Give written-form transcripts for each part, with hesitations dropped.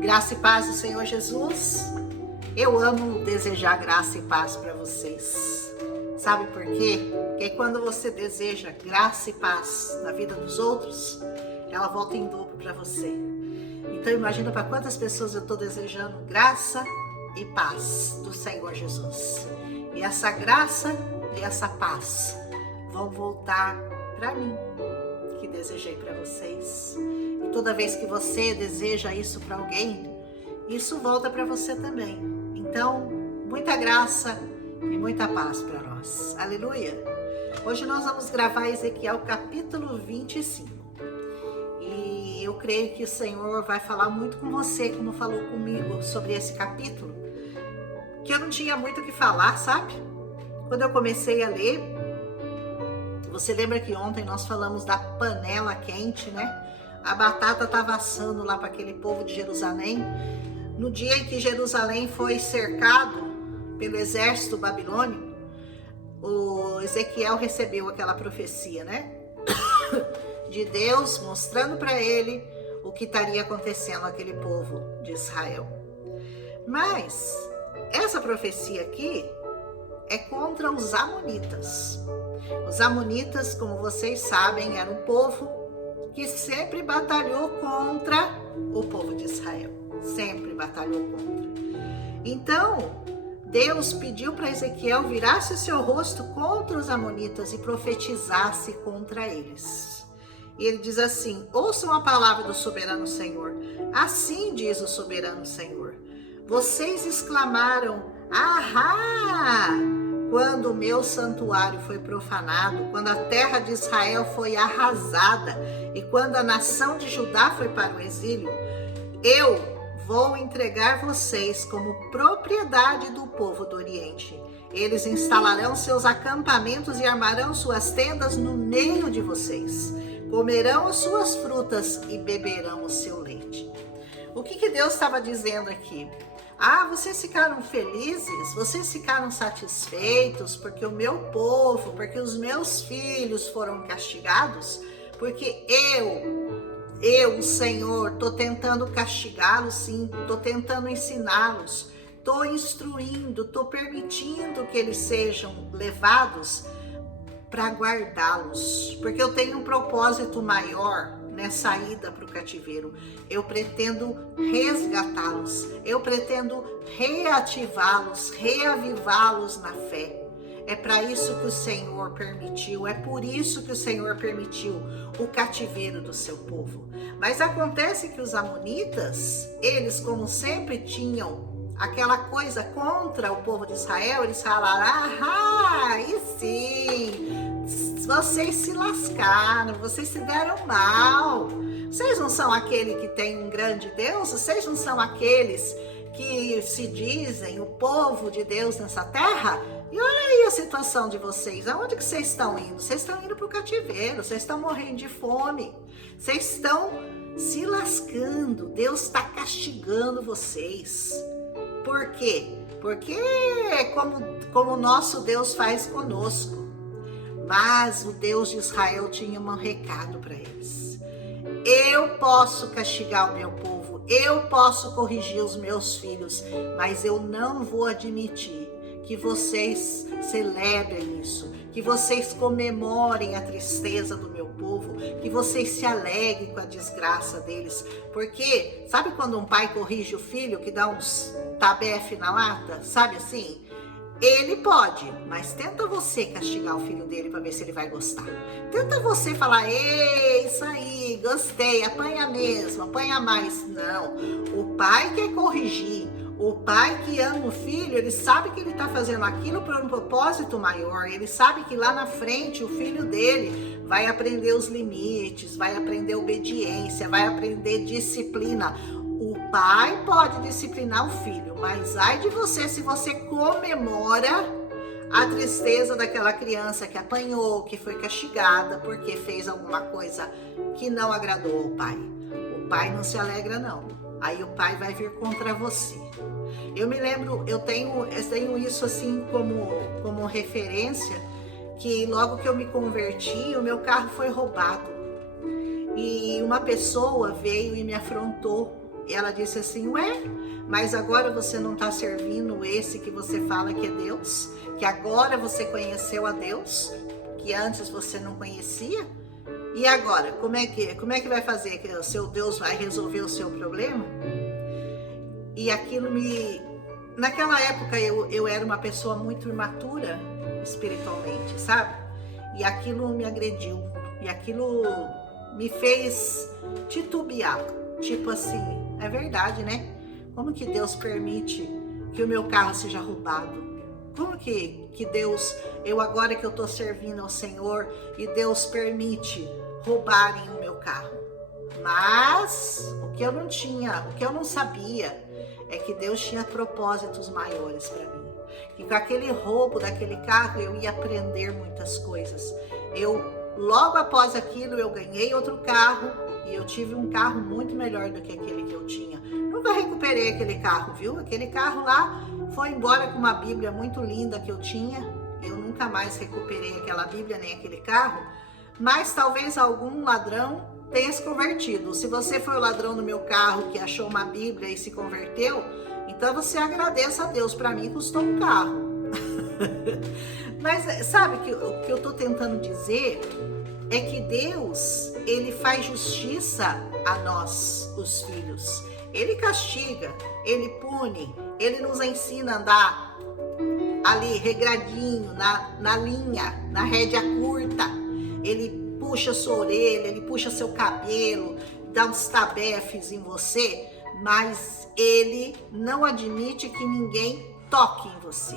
Graça e paz do Senhor Jesus. Eu amo desejar graça e paz para vocês. Sabe por quê? Porque quando você deseja graça e paz na vida dos outros, ela volta em dobro para você. Então imagina para quantas pessoas eu estou desejando graça e paz do Senhor Jesus. E essa graça e essa paz vão voltar para mim, que desejei para vocês. E toda vez que você deseja isso para alguém, isso volta para você também. Então, muita graça e muita paz para nós. Aleluia! Hoje nós vamos gravar Ezequiel capítulo 25. E eu creio que o Senhor vai falar muito com você, como falou comigo sobre esse capítulo, que eu não tinha muito o que falar, sabe? Quando eu comecei a ler, você lembra que ontem nós falamos da panela quente, né? A batata estava assando lá para aquele povo de Jerusalém. No dia em que Jerusalém foi cercado pelo exército babilônico, o Ezequiel recebeu aquela profecia, né? De Deus mostrando para ele o que estaria acontecendo àquele povo de Israel. Mas essa profecia aqui é contra os amonitas. Os amonitas, como vocês sabem, era um povo que sempre batalhou contra o povo de Israel. Sempre batalhou contra. Então, Deus pediu para Ezequiel virasse o seu rosto contra os amonitas e profetizasse contra eles. E ele diz assim: ouçam a palavra do soberano Senhor. Assim diz o soberano Senhor. Vocês exclamaram: ahá! Quando o meu santuário foi profanado, quando a terra de Israel foi arrasada e quando a nação de Judá foi para o exílio, eu vou entregar vocês como propriedade do povo do Oriente. Eles instalarão seus acampamentos e armarão suas tendas no meio de vocês. Comerão as suas frutas e beberão o seu leite. O que Deus estava dizendo aqui? Ah, vocês ficaram felizes? Vocês ficaram satisfeitos porque o meu povo, porque os meus filhos foram castigados? Porque eu, o Senhor, estou tentando castigá-los, sim, estou tentando ensiná-los, estou instruindo, estou permitindo que eles sejam levados para guardá-los, porque eu tenho um propósito maior nessa ida para o cativeiro. Eu pretendo resgatá-los, eu pretendo reativá-los, reavivá-los na fé. É para isso que o Senhor permitiu, é por isso que o Senhor permitiu o cativeiro do seu povo. Mas acontece que os amonitas, eles como sempre tinham aquela coisa contra o povo de Israel, eles falaram: ah, e sim, vocês se lascaram, vocês se deram mal. Vocês não são aquele que tem um grande Deus? Vocês não são aqueles que se dizem o povo de Deus nessa terra? E olha aí a situação de vocês, aonde que vocês estão indo? Vocês estão indo para o cativeiro, vocês estão morrendo de fome, vocês estão se lascando, Deus está castigando vocês. Por quê? Porque é como o nosso Deus faz conosco. Mas o Deus de Israel tinha um recado para eles. Eu posso castigar o meu povo, eu posso corrigir os meus filhos, mas eu não vou admitir que vocês celebrem isso, que vocês comemorem a tristeza do meu povo, que vocês se alegrem com a desgraça deles. Porque, sabe quando um pai corrige o filho, que dá uns tabefe na lata? Sabe assim? Ele pode, mas tenta você castigar o filho dele para ver se ele vai gostar. Tenta você falar: ei, isso aí, gostei, apanha mesmo, apanha mais. Não, o pai quer corrigir. O pai que ama o filho, ele sabe que ele está fazendo aquilo por um propósito maior. Ele sabe que lá na frente o filho dele vai aprender os limites, vai aprender obediência, vai aprender disciplina. O pai pode disciplinar o filho, mas ai de você se você comemora a tristeza daquela criança que apanhou, que foi castigada porque fez alguma coisa que não agradou ao pai. O pai não se alegra não. Aí o pai vai vir contra você. Eu me lembro, eu tenho isso assim como referência, que logo que eu me converti, o meu carro foi roubado. E uma pessoa veio e me afrontou ela disse assim, ué, mas agora você não está servindo esse que você fala que é Deus? Que agora você conheceu a Deus, que antes você não conhecia? E agora, como é que vai fazer? Que o seu Deus vai resolver o seu problema? E aquilo naquela época eu era uma pessoa muito imatura espiritualmente, sabe? E aquilo me agrediu. E aquilo me fez titubear. Tipo assim, é verdade, né? Como que Deus permite que o meu carro seja roubado? Como que Deus, agora que eu tô servindo ao Senhor, e Deus permite roubarem o meu carro? Mas o que eu não sabia é que Deus tinha propósitos maiores para mim. Que com aquele roubo daquele carro eu ia aprender muitas coisas. Logo após aquilo eu ganhei outro carro e eu tive um carro muito melhor do que aquele que eu tinha. Nunca recuperei aquele carro, viu? Aquele carro lá foi embora com uma Bíblia muito linda que eu tinha. Eu nunca mais recuperei aquela Bíblia nem aquele carro. Mas talvez algum ladrão tenha se convertido. Se você foi o ladrão do meu carro que achou uma Bíblia e se converteu, então você agradeça a Deus. Para mim custou um carro. Mas sabe o que eu estou tentando dizer é que Deus, ele faz justiça a nós, os filhos. Ele castiga, ele pune, ele nos ensina a andar ali regradinho, na linha, na rédea curta. Ele puxa sua orelha, ele puxa seu cabelo, dá uns tabefes em você, mas ele não admite que ninguém toque em você.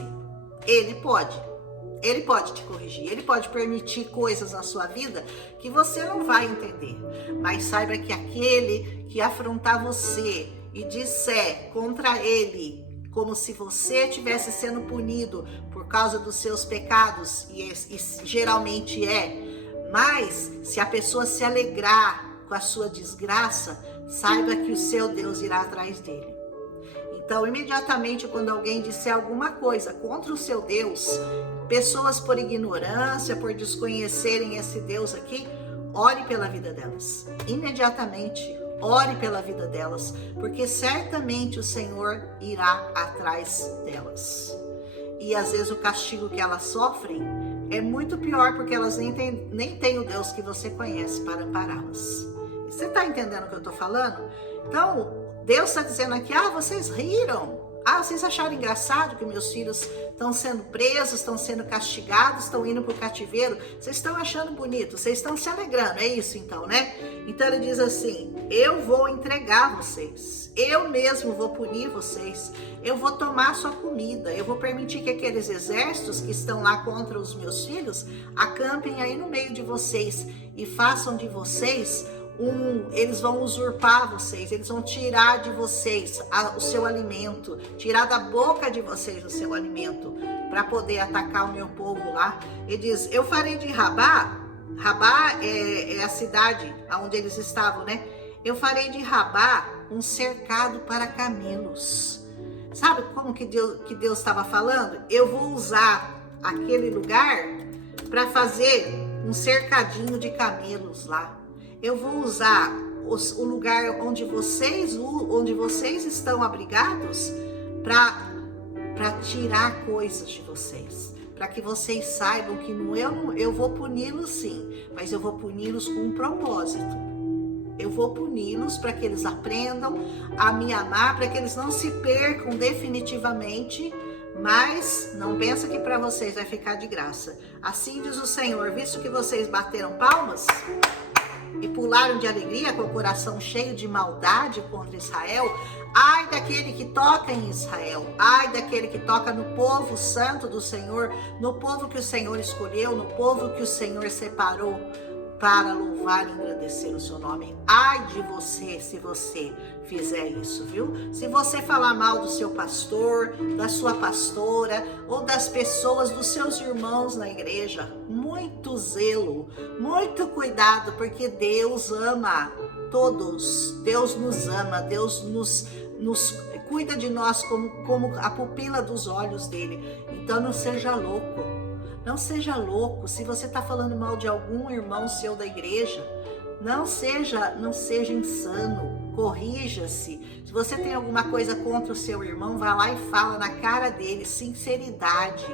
Ele pode te corrigir, ele pode permitir coisas na sua vida que você não vai entender. Mas saiba que aquele que afrontar você e disser contra ele, como se você estivesse sendo punido por causa dos seus pecados, e geralmente mas se a pessoa se alegrar com a sua desgraça, saiba que o seu Deus irá atrás dele. Então, imediatamente, quando alguém disser alguma coisa contra o seu Deus, pessoas por ignorância, por desconhecerem esse Deus aqui, ore pela vida delas. Imediatamente, ore pela vida delas, porque certamente o Senhor irá atrás delas. E às vezes o castigo que elas sofrem é muito pior, porque elas nem têm o Deus que você conhece para ampará-las. Você está entendendo o que eu estou falando? Então, Deus está dizendo aqui, vocês riram, vocês acharam engraçado que meus filhos estão sendo presos, estão sendo castigados, estão indo para o cativeiro, vocês estão achando bonito, vocês estão se alegrando, é isso então, né? Então ele diz assim, eu vou entregar vocês, eu mesmo vou punir vocês, eu vou tomar sua comida, eu vou permitir que aqueles exércitos que estão lá contra os meus filhos acampem aí no meio de vocês e façam de vocês eles vão usurpar vocês, eles vão tirar de vocês o seu alimento, tirar da boca de vocês o seu alimento, para poder atacar o meu povo lá. Ele diz, eu farei de Rabá é a cidade onde eles estavam, né? Eu farei de Rabá um cercado para camelos. Sabe como que Deus estava falando? Eu vou usar aquele lugar para fazer um cercadinho de camelos lá. Eu vou usar o lugar onde vocês estão abrigados para tirar coisas de vocês. Para que vocês saibam que eu vou puni-los sim, mas eu vou puni-los com um propósito. Eu vou puni-los para que eles aprendam a me amar, para que eles não se percam definitivamente. Mas não pensa que para vocês vai ficar de graça. Assim diz o Senhor, visto que vocês bateram palmas e pularam de alegria com o coração cheio de maldade contra Israel, ai daquele que toca em Israel, ai daquele que toca no povo santo do Senhor, no povo que o Senhor escolheu, no povo que o Senhor separou para louvar e engrandecer o seu nome. Ai de você se você fizer isso, viu? Se você falar mal do seu pastor, da sua pastora ou das pessoas, dos seus irmãos na igreja, muito zelo, muito cuidado, porque Deus ama todos. Deus nos ama, Deus nos cuida de nós como a pupila dos olhos dele. Então não seja louco. Não seja louco. Se você está falando mal de algum irmão seu da igreja, não seja insano. corrija-se. Se você tem alguma coisa contra o seu irmão, vá lá e fala na cara dele, sinceridade.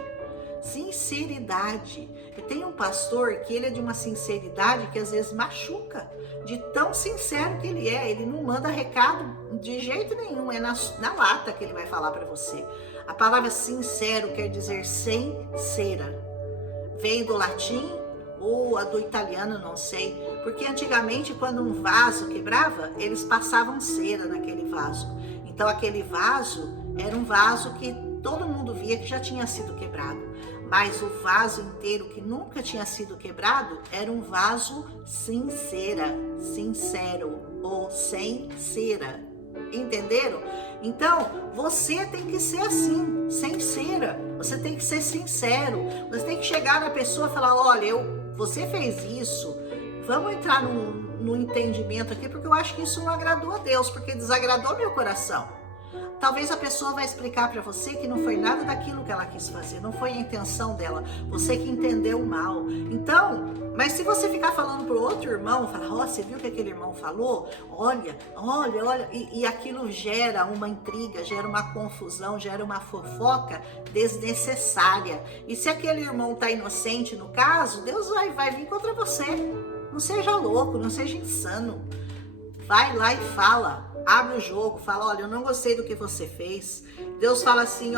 Sinceridade. Eu tenho um pastor que ele é de uma sinceridade que às vezes machuca, de tão sincero que ele é. Ele não manda recado de jeito nenhum, é na lata que ele vai falar para você. A palavra sincero quer dizer sem cera. Vem do latim ou a do italiano, não sei, porque antigamente quando um vaso quebrava, eles passavam cera naquele vaso. Então aquele vaso era um vaso que todo mundo via que já tinha sido quebrado, mas o vaso inteiro que nunca tinha sido quebrado era um vaso sem cera, sincero ou sem cera. Entenderam? Então, você tem que ser assim, sem cera. Você tem que ser sincero. Você tem que chegar na pessoa e falar, olha, você fez isso, vamos entrar no entendimento aqui, porque eu acho que isso não agradou a Deus, porque desagradou meu coração. Talvez a pessoa vai explicar para você que não foi nada daquilo que ela quis fazer, não foi a intenção dela, você que entendeu mal. Então, mas se você ficar falando pro outro irmão, falar, você viu o que aquele irmão falou? Olha, e aquilo gera uma intriga, gera uma confusão, gera uma fofoca desnecessária. E se aquele irmão tá inocente no caso, Deus vai vir contra você. Não seja louco, não seja insano. Vai lá e fala. Abre o jogo, fala, olha, eu não gostei do que você fez. Deus fala assim,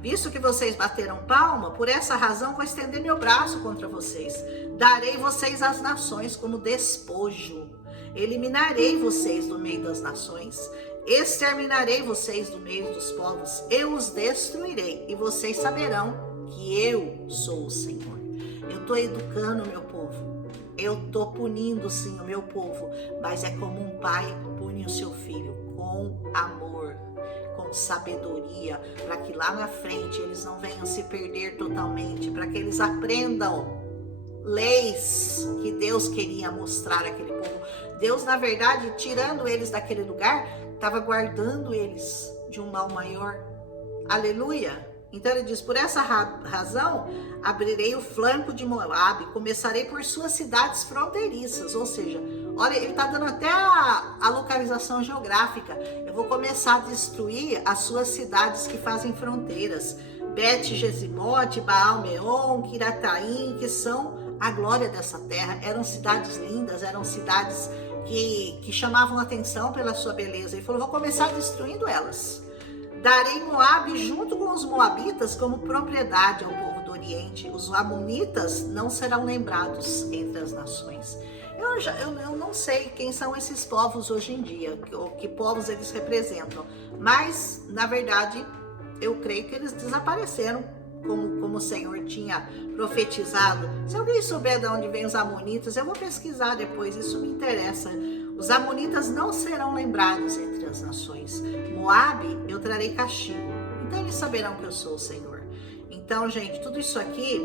visto que vocês bateram palma, por essa razão vou estender meu braço contra vocês. Darei vocês às nações como despojo. Eliminarei vocês do meio das nações. Exterminarei vocês do meio dos povos. Eu os destruirei e vocês saberão que eu sou o Senhor. Eu estou educando o meu povo. Eu estou punindo sim o meu povo, mas é como um pai pune o seu filho, com amor, com sabedoria, para que lá na frente eles não venham se perder totalmente, para que eles aprendam leis que Deus queria mostrar àquele povo. Deus, na verdade, tirando eles daquele lugar, estava guardando eles de um mal maior. Aleluia! Então ele diz, por essa razão, abrirei o flanco de Moabe, começarei por suas cidades fronteiriças. Ou seja, olha, ele está dando até a localização geográfica. Eu vou começar a destruir as suas cidades que fazem fronteiras. Bet-Jesimote, Baal-Meon, Kirataim, que são a glória dessa terra. Eram cidades lindas, eram cidades que chamavam atenção pela sua beleza. Ele falou, vou começar destruindo elas. Darei Moabe junto com os moabitas como propriedade ao povo do Oriente. Os amonitas não serão lembrados entre as nações. Eu não sei quem são esses povos hoje em dia, que povos eles representam. Mas, na verdade, eu creio que eles desapareceram, como o Senhor tinha profetizado. Se alguém souber de onde vêm os amonitas, eu vou pesquisar depois, isso me interessa. Os amonitas não serão lembrados entre as nações. Moabe, eu trarei castigo. Então eles saberão que eu sou o Senhor. Então, gente, tudo isso aqui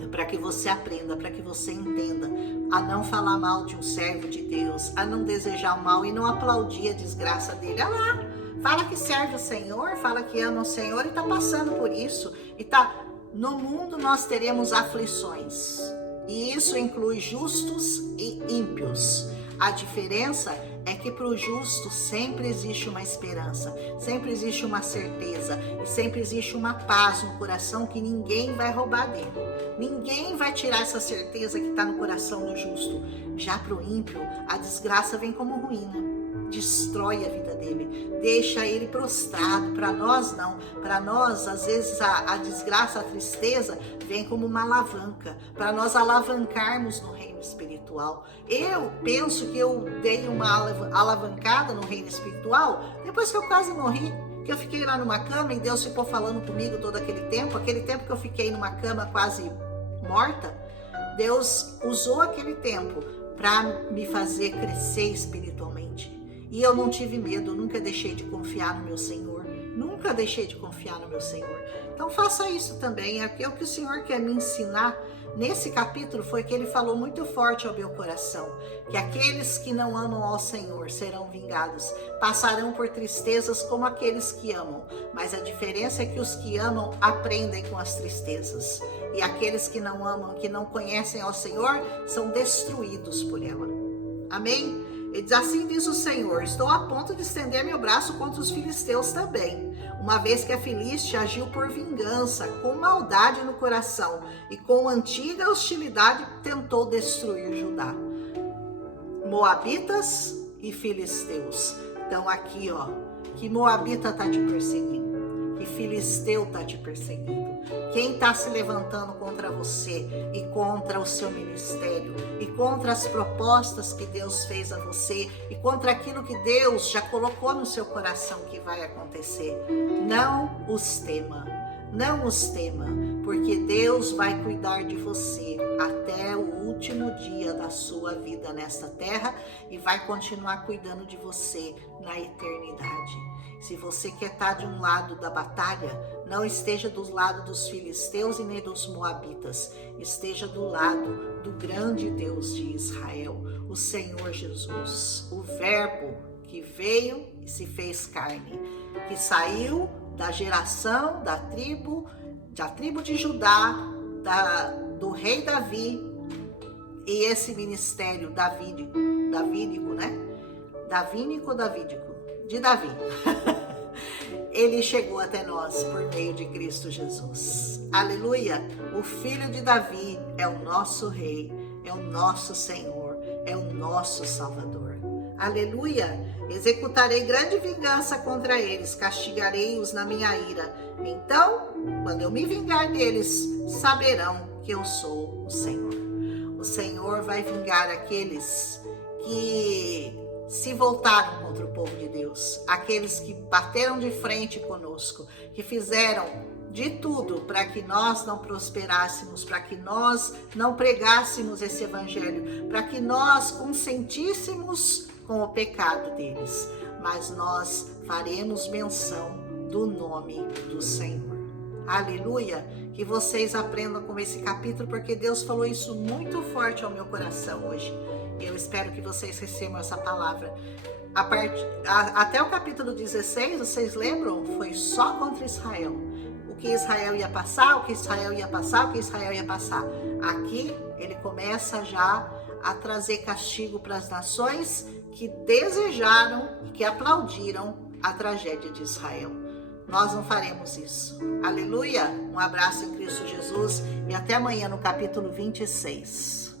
é para que você aprenda, para que você entenda a não falar mal de um servo de Deus, a não desejar o mal e não aplaudir a desgraça dele. Olha lá, fala que serve o Senhor, fala que ama o Senhor e está passando por isso. No mundo nós teremos aflições. E isso inclui justos e ímpios. A diferença é que para o justo sempre existe uma esperança, sempre existe uma certeza e sempre existe uma paz no coração que ninguém vai roubar dele. Ninguém vai tirar essa certeza que está no coração do justo. Já para o ímpio, a desgraça vem como ruína. Destrói a vida dele, deixa ele prostrado. Para nós não, para nós às vezes a desgraça, a tristeza vem como uma alavanca, para nós alavancarmos no reino espiritual. Eu penso que eu dei uma alavancada no reino espiritual depois que eu quase morri, que eu fiquei lá numa cama e Deus ficou falando comigo todo aquele tempo que eu fiquei numa cama quase morta. Deus usou aquele tempo para me fazer crescer espiritualmente. E eu não tive medo, eu nunca deixei de confiar no meu Senhor. Nunca deixei de confiar no meu Senhor. Então faça isso também. É o que o Senhor quer me ensinar nesse capítulo, foi que ele falou muito forte ao meu coração. Que aqueles que não amam ao Senhor serão vingados. Passarão por tristezas como aqueles que amam. Mas a diferença é que os que amam aprendem com as tristezas. E aqueles que não amam, que não conhecem ao Senhor, são destruídos por ela. Amém? Ele diz: assim diz o Senhor, estou a ponto de estender meu braço contra os filisteus também, uma vez que a Filiste agiu por vingança, com maldade no coração, e com antiga hostilidade tentou destruir Judá. Moabitas e filisteus. Então aqui, ó, que Moabita está te perseguindo, que filisteu está te perseguindo. Quem está se levantando contra você e contra o seu ministério e contra as propostas que Deus fez a você e contra aquilo que Deus já colocou no seu coração que vai acontecer. Não os tema, não os tema, porque Deus vai cuidar de você até o último dia da sua vida nesta terra e vai continuar cuidando de você na eternidade. Se você quer estar de um lado da batalha, não esteja do lado dos filisteus e nem dos moabitas. Esteja do lado do grande Deus de Israel, o Senhor Jesus, o Verbo que veio e se fez carne, que saiu da geração da tribo de Judá, do rei Davi, e esse ministério davídico, né? Davídico, de Davi. Ele chegou até nós por meio de Cristo Jesus. Aleluia! O filho de Davi é o nosso rei, é o nosso Senhor, é o nosso Salvador. Aleluia! Executarei grande vingança contra eles, castigarei-os na minha ira. Então, quando eu me vingar deles, saberão que eu sou o Senhor. O Senhor vai vingar aqueles que se voltaram contra o povo de Deus, aqueles que bateram de frente conosco, que fizeram de tudo para que nós não prosperássemos, para que nós não pregássemos esse evangelho, para que nós consentíssemos com o pecado deles. Mas nós faremos menção do nome do Senhor. Aleluia! Que vocês aprendam com esse capítulo, porque Deus falou isso muito forte ao meu coração hoje. Eu espero que vocês recebam essa palavra. Até o capítulo 16, vocês lembram? Foi só contra Israel. O que Israel ia passar, o que Israel ia passar, o que Israel ia passar. Aqui ele começa já a trazer castigo para as nações que desejaram e que aplaudiram a tragédia de Israel. Nós não faremos isso. Aleluia! Um abraço em Cristo Jesus e até amanhã no capítulo 26.